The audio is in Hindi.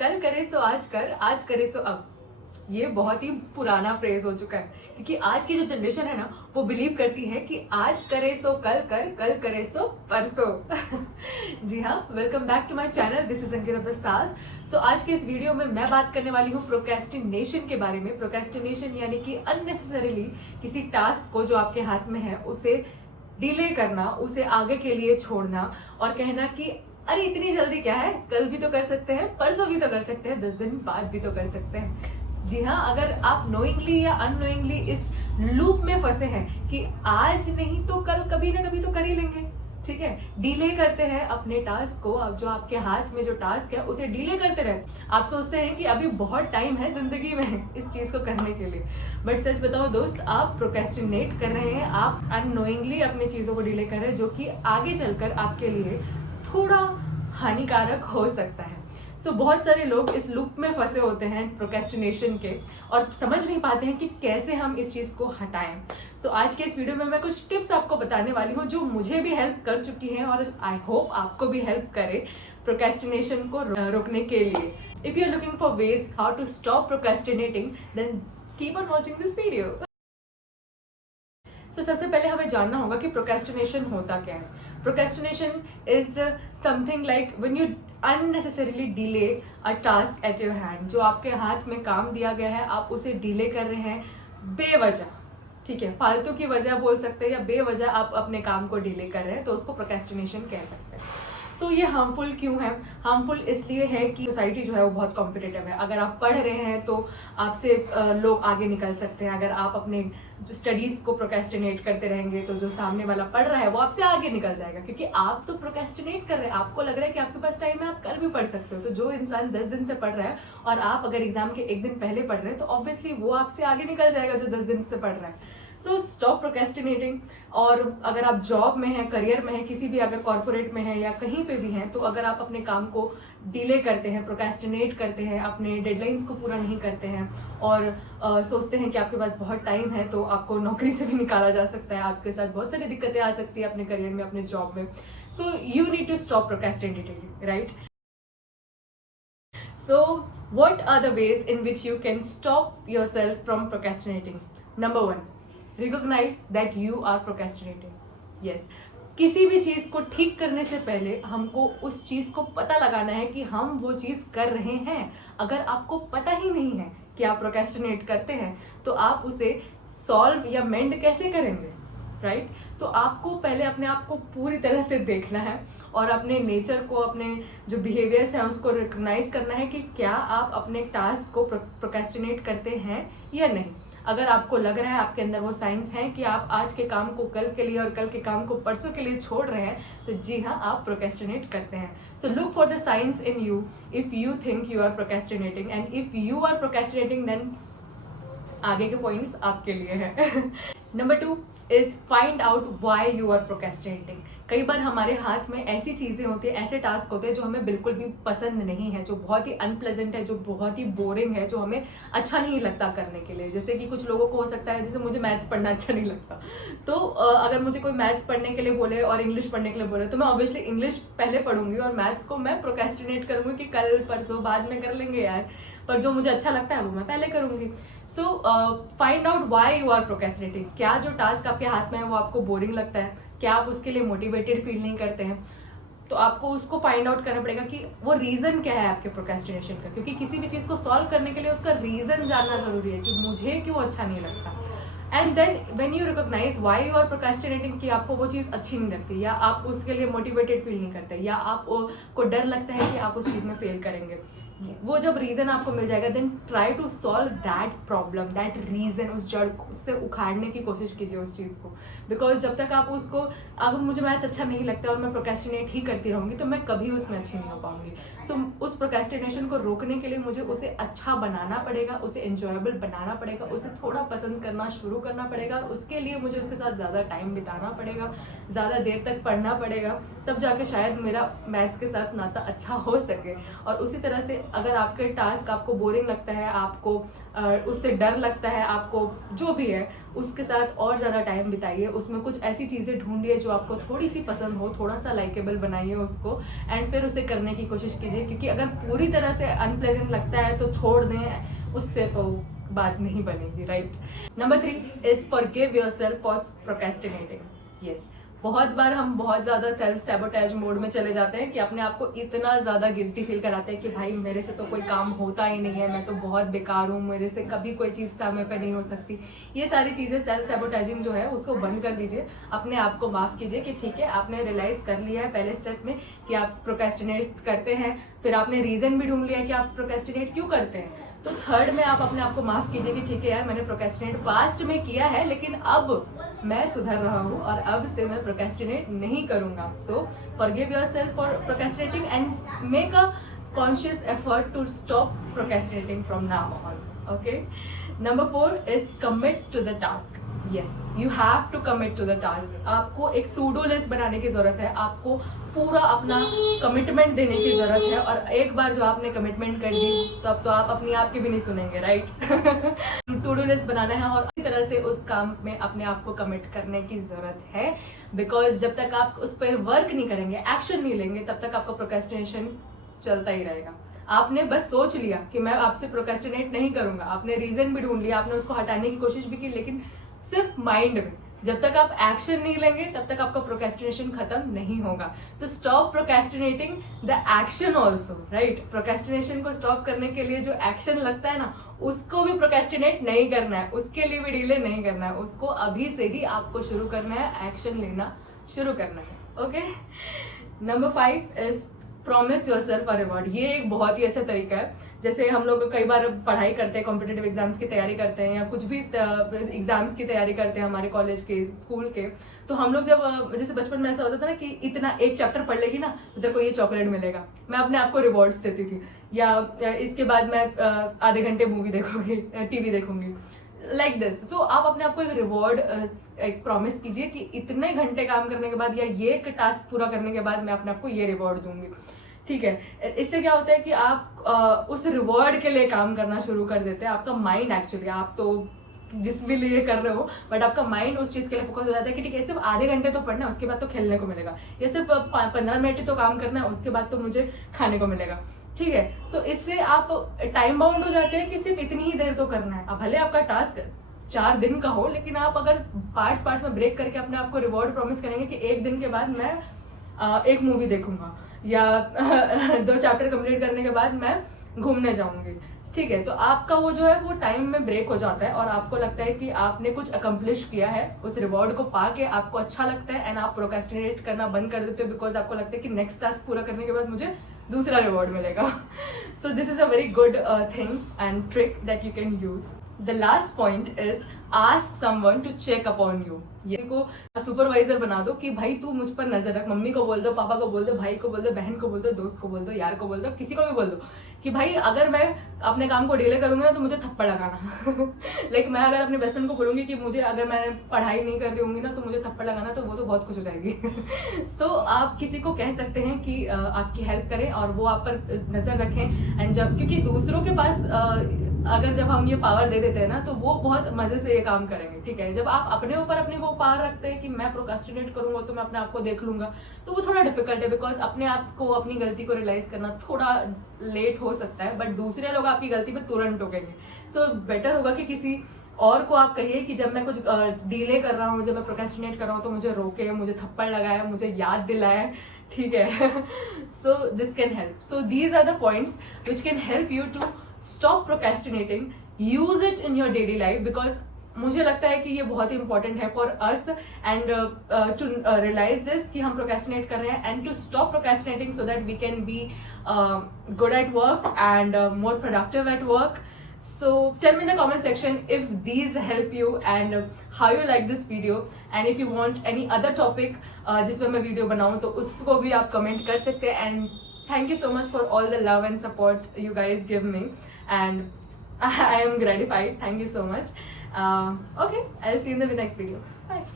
कल करे सो आज करे सो अब, ये बहुत ही पुराना फ्रेज हो चुका है क्योंकि आज की जो जनरेशन है ना वो बिलीव करती है कि आज करे सो कल करे सो परसों। जी हाँ, welcome back to my channel, this is Ankita Prasad. So आज के इस वीडियो में मैं बात करने वाली हूँ प्रोक्रेस्टिनेशन के बारे में। प्रोक्रेस्टिनेशन यानी कि अननेसेसरीली किसी टास्क को जो आपके हाथ में है उसे डिले करना, उसे आगे के लिए छोड़ना और कहना कि अरे इतनी जल्दी क्या है, कल भी तो कर सकते हैं, परसों भी तो कर सकते हैं, 10 दिन बाद भी तो कर सकते हैं। जी हाँ, अगर आप नोइंगली या अननोइंगली इस लूप में फंसे हैं कि आज नहीं तो कल कभी ना कभी तो कर ही लेंगे, ठीक है, डिले करते हैं अपने टास्क को। अब जो आपके हाथ में जो टास्क है उसे डिले करते रहे। आप सोचते हैं कि अभी बहुत टाइम है जिंदगी में इस चीज को करने के लिए, बट सच बताओ दोस्त, आप प्रोक्रेस्टिनेट कर रहे हैं, आप अननोइंगली अपनी चीजों को डिले कर रहे हैं, जो कि आगे चलकर आपके लिए थोड़ा हानिकारक हो सकता है। बहुत सारे लोग इस लूप में फंसे होते हैं प्रोक्रेस्टिनेशन के और समझ नहीं पाते हैं कि कैसे हम इस चीज को हटाएं। आज के इस वीडियो में मैं कुछ टिप्स आपको बताने वाली हूँ जो मुझे भी हेल्प कर चुकी हैं और आई होप आपको भी हेल्प करे प्रोक्रेस्टिनेशन को रोकने के लिए। If you are looking for ways how to stop procrastinating, then keep on watching this video. सबसे पहले हमें जानना होगा कि प्रोक्रेस्टिनेशन होता क्या है। Procrastination is something like when you unnecessarily delay a task at your hand. जो आपके हाथ में काम दिया गया है आप उसे डिले कर रहे हैं बेवजह, ठीक है, फालतू की वजह बोल सकते हैं या बेवजह आप अपने काम को डिले कर रहे हैं, तो उसको प्रोक्रेस्टिनेशन कह सकते हैं। ये हार्मफुल क्यों है? हार्मफुल इसलिए है कि सोसाइटी जो है वो बहुत कॉम्पिटिटिव है। अगर आप पढ़ रहे हैं तो आपसे लोग आगे निकल सकते हैं। अगर आप अपने स्टडीज को प्रोक्रेस्टिनेट करते रहेंगे तो जो सामने वाला पढ़ रहा है वो आपसे आगे निकल जाएगा, क्योंकि आप तो प्रोक्रेस्टिनेट कर रहे हैं, आपको लग रहा है कि आपके पास टाइम है, आप कल भी पढ़ सकते हो। तो जो इंसान 10 दिन से पढ़ रहा है और आप अगर एग्जाम के एक दिन पहले पढ़ रहे हैं तो ऑब्वियसली वो आपसे आगे निकल जाएगा जो 10 दिन से पढ़ रहा है। Stop procrastinating. और अगर आप जॉब में हैं, करियर में हैं, किसी भी अगर कॉर्पोरेट में हैं या कहीं पे भी हैं, तो अगर आप अपने काम को डिले करते हैं, प्रोक्रेस्टिनेट करते हैं, अपने डेडलाइंस को पूरा नहीं करते हैं और सोचते हैं कि आपके पास बहुत टाइम है, तो आपको नौकरी से भी निकाला जा सकता है, आपके साथ बहुत सारी दिक्कतें आ सकती है अपने करियर में, अपने जॉब में। You need to stop procrastinating, right? What are the ways in which you can stop yourself from procrastinating? Number 1, recognize that you are procrastinating. Yes, किसी भी चीज को ठीक करने से पहले हमको उस चीज को पता लगाना है कि हम वो चीज कर रहे हैं। अगर आपको पता ही नहीं है कि आप प्रोक्रेस्टिनेट करते हैं तो आप उसे सॉल्व या मेंड कैसे करेंगे, राइट? तो आपको पहले अपने आप को पूरी तरह से देखना है और अपने नेचर को, अपने जो बिहेवियर्स हैं उसको रिकॉग्नाइज करना है कि क्या आप अपने टास्क को प्रोक्रेस्टिनेट करते हैं या नहीं। अगर आपको लग रहा है, आपके अंदर वो साइंस हैं कि आप आज के काम को कल के लिए और कल के काम को परसों के लिए छोड़ रहे हैं, तो जी हाँ, आप प्रोक्रेस्टिनेट करते हैं। Look for the science in you if you think you are procrastinating, and if you are procrastinating then आगे के पॉइंट्स आपके लिए हैं। Number 2 is find out why you are procrastinating. कई बार हमारे हाथ में ऐसी चीजें होती है, ऐसे टास्क होते हैं जो हमें बिल्कुल भी पसंद नहीं है, जो बहुत ही अनप्लेजेंट है, जो बहुत ही बोरिंग है, जो हमें अच्छा नहीं लगता करने के लिए। जैसे कि कुछ लोगों को हो सकता है, जैसे मुझे मैथ्स पढ़ना अच्छा नहीं लगता, तो अगर मुझे कोई मैथ्स पढ़ने के लिए बोले और इंग्लिश पढ़ने के लिए बोले तो मैं ऑब्वियसली इंग्लिश पहले पढ़ूंगी और मैथ्स को मैं प्रोक्रेस्टिनेट करूंगी कि कल परसों बाद में कर लेंगे यार, पर जो मुझे अच्छा लगता है वो मैं पहले करूंगी। Find out why you are procrastinating. क्या जो टास्क आपके हाथ में है वो आपको बोरिंग लगता है? क्या आप उसके लिए मोटिवेटेड फील नहीं करते हैं? तो आपको उसको फाइंड आउट करना पड़ेगा कि वो रीजन क्या है आपके प्रोक्रेस्टिनेशन का, क्योंकि किसी भी चीज को सॉल्व करने के लिए उसका रीजन जानना जरूरी है कि मुझे क्यों अच्छा नहीं लगता। And then when you recognise why you are procrastinating, कि आपको वो चीज अच्छी नहीं लगती या आप उसके लिए मोटिवेटेड फील नहीं करते या आपको डर लगता है कि आप उस चीज में फेल करेंगे, वो जब रीजन आपको मिल जाएगा then try to solve that problem, that reason. उस जड़ से उखाड़ने की कोशिश कीजिए उस चीज को, बिकॉज जब तक आप उसको, अगर मुझे मैथ्स अच्छा नहीं लगता और मैं प्रोक्रेस्टिनेट ही करती रहूंगी तो मैं कभी उसमें अच्छी नहीं हो पाऊंगी। उस प्रोक्रेस्टिनेशन को रोकने के लिए मुझे उसे अच्छा बनाना पड़ेगा, उसे एंजॉयबल बनाना पड़ेगा, उसे थोड़ा पसंद करना शुरू करना पड़ेगा। उसके लिए मुझे उसके साथ ज्यादा टाइम बिताना पड़ेगा, ज्यादा देर तक पढ़ना पड़ेगा, तब जाके शायद मेरा मैथ्स के साथ नाता अच्छा हो सके। और उसी तरह से अगर आपके टास्क आपको बोरिंग लगता है, आपको उससे डर लगता है, आपको जो भी है उसके साथ और ज़्यादा टाइम बिताइए, उसमें कुछ ऐसी चीज़ें ढूंढिए जो आपको थोड़ी सी पसंद हो, थोड़ा सा लाइकेबल बनाइए उसको, एंड फिर उसे करने की कोशिश कीजिए, क्योंकि अगर पूरी तरह से अनप्लेजेंट लगता है तो छोड़ दें, उससे तो बात नहीं बनेगी, right. Number 3 is forgive yourself for procrastinating. Yes, बहुत बार हम बहुत ज़्यादा सेल्फ सैबोटेज मोड में चले जाते हैं कि अपने आप को इतना ज़्यादा गिल्टी फील कराते हैं कि भाई मेरे से तो कोई काम होता ही नहीं है, मैं तो बहुत बेकार हूँ, मेरे से कभी कोई चीज़ समय पे नहीं हो सकती। ये सारी चीज़ें सेल्फ सैबोटेजिंग जो है उसको बंद कर दीजिए, अपने आप को माफ़ कीजिए कि ठीक है, आपने रियलाइज़ कर लिया है पहले स्टेप में कि आप प्रोक्रेस्टिनेट करते हैं, फिर आपने रीज़न भी ढूंढ लिया कि आप प्रोक्रेस्टिनेट क्यों करते हैं। तो थर्ड में आप अपने आप को माफ़ कीजिए कि ठीक है यार, मैंने प्रोक्रेस्टिनेट पास्ट में किया है, लेकिन अब मैं सुधर रहा हूँ और अब से मैं प्रोक्रेस्टिनेट नहीं करूँगा। So forgive yourself for procrastinating and make a conscious effort to stop procrastinating from now on. Okay. Number 4 is commit to the task. Yes, you have to commit to the task. आपको एक टू डू लिस्ट बनाने की जरूरत है, आपको पूरा अपना कमिटमेंट देने की जरूरत है, और एक बार जो आपने कमिटमेंट कर दी तब तो आप अपनी आप की भी नहीं सुनेंगे, राइट। टू डू लिस्ट बनाना है और इसी तरह से उस काम में अपने आप को कमिट करने की जरूरत है, बिकॉज जब तक आप उस पर वर्क नहीं करेंगे, एक्शन नहीं लेंगे, तब तक आपका प्रोक्रेस्टिनेशन चलता ही रहेगा। आपने बस सोच लिया कि मैं आपसे प्रोक्रेस्टिनेट नहीं करूंगा, आपने रीजन भी ढूंढ लिया, आपने उसको हटाने की कोशिश भी की, लेकिन सिर्फ माइंड में। जब तक आप एक्शन नहीं लेंगे तब तक आपका प्रोक्रेस्टिनेशन खत्म नहीं होगा। तो stop procrastinating the action also, right. Procrastination को स्टॉप करने के लिए जो एक्शन लगता है ना, उसको भी प्रोक्रेस्टिनेट नहीं करना है, उसके लिए भी डिले नहीं करना है, उसको अभी से ही आपको शुरू करना है, एक्शन लेना शुरू करना है। Okay. Number 5 is promise yourself a reward. ये एक बहुत ही अच्छा तरीका है। जैसे हम लोग कई बार पढ़ाई करते हैं, कॉम्पिटिटिव एग्जाम्स की तैयारी करते हैं या कुछ भी एग्जाम्स की तैयारी करते हैं हमारे कॉलेज के, स्कूल के, तो हम लोग जब जैसे बचपन में ऐसा होता था ना कि इतना एक चैप्टर पढ़ लेगी ना तो तेरे को ये चॉकलेट मिलेगा, मैं अपने आप को रिवॉर्ड्स देती थी, या इसके बाद मैं आधे घंटे मूवी देखूंगी, टीवी देखूंगी, लाइक दिस। तो आप अपने आप को एक रिवॉर्ड एक प्रॉमिस कीजिए कि इतने घंटे काम करने के बाद या ये टास्क पूरा करने के बाद मैं अपने आप को ये रिवॉर्ड दूंगी, ठीक है। इससे क्या होता है कि आप उस रिवॉर्ड के लिए काम करना शुरू कर देते हैं। आपका माइंड एक्चुअली, आप तो जिस भी लिए कर रहे हो, बट आपका माइंड उस चीज के लिए फोकस हो जाता है कि ठीक है, सिर्फ आधे घंटे तो पढ़ना है, उसके बाद तो खेलने को मिलेगा, या सिर्फ 15 मिनट तो काम करना है, उसके बाद तो मुझे खाने को मिलेगा, ठीक है। सो इससे आप टाइम बाउंड हो जाते हैं कि सिर्फ इतनी ही देर तो करना है। अब भले आपका टास्क 4 दिन का हो, लेकिन आप अगर पार्ट्स में ब्रेक करके अपने आप को रिवॉर्ड प्रॉमिस करेंगे कि एक दिन के बाद मैं एक मूवी देखूंगा, या 2 चैप्टर कंप्लीट करने के बाद मैं घूमने जाऊंगी, ठीक है, तो आपका वो जो है वो टाइम में ब्रेक हो जाता है और आपको लगता है कि आपने कुछ अकम्प्लिश किया है। उस रिवॉर्ड को पाके आपको अच्छा लगता है एंड आप प्रोक्रेस्टिनेट करना बंद कर देते हो, बिकॉज आपको लगता है कि नेक्स्ट टास्क पूरा करने के बाद मुझे दूसरा रिवॉर्ड मिलेगा। So this is a very good thing and trick that you can use. The last point is ask someone to check upon you. ये को सुपरवाइजर बना दो कि भाई तू मुझ पर नजर रख। मम्मी को बोल दो, पापा को बोल दो, भाई को बोल दो, बहन को बोल दो, दोस्त को बोल दो, यार को बोल दो, किसी को भी बोल दो कि भाई अगर मैं अपने काम को डिले करूंगी ना तो मुझे थप्पड़ लगाना। लाइक मैं अगर अपने बेस्ट फ्रेंड को बोलूंगी कि मुझे अगर मैं पढ़ाई नहीं कर रही होंगी ना तो मुझे थप्पड़ लगाना, तो वो तो बहुत खुश हो जाएगी। सो आप किसी को कह सकते हैं कि आपकी हेल्प करें और वो आप पर नजर रखें। एंड जब, क्योंकि दूसरों के पास अगर जब हम ये पावर दे देते हैं ना तो वो बहुत मजे से ये काम करेंगे, ठीक है। जब आप अपने ऊपर अपनी वो पावर रखते हैं कि मैं प्रोक्रेस्टिनेट करूंगा तो मैं अपने आप को देख लूंगा, तो वो थोड़ा डिफिकल्ट है, बिकॉज अपने आप को अपनी गलती को रियलाइज करना थोड़ा लेट हो सकता है, बट दूसरे लोग आपकी गलती पे तुरंत टोकेंगे। सो बेटर होगा कि किसी और को आप कहिए कि जब मैं कुछ डिले कर रहा हूँ, जब मैं प्रोक्रेस्टिनेट कर रहा हूँ तो मुझे रोके, मुझे थप्पड़ लगाए, मुझे याद दिलाए, ठीक है। So this can help. So these are the points which can help you to stop procrastinating, use it in your daily life, because मुझे लगता है कि ये बहुत ही इंपॉर्टेंट है for us and to realise this कि हम प्रोक्रेस्टिनेट कर रहे हैं, and to stop procrastinating so that we can be good at work and more productive at work. So tell me in the comment section if these help you and how you like this video, and if you want any other topic जिस पर मैं वीडियो बनाऊँ तो उसको भी आप कमेंट कर सकते हैं। And thank you so much for all the love and support you guys give me, and I am gratified. Thank you so much. Okay, I'll see you in the next video. Bye.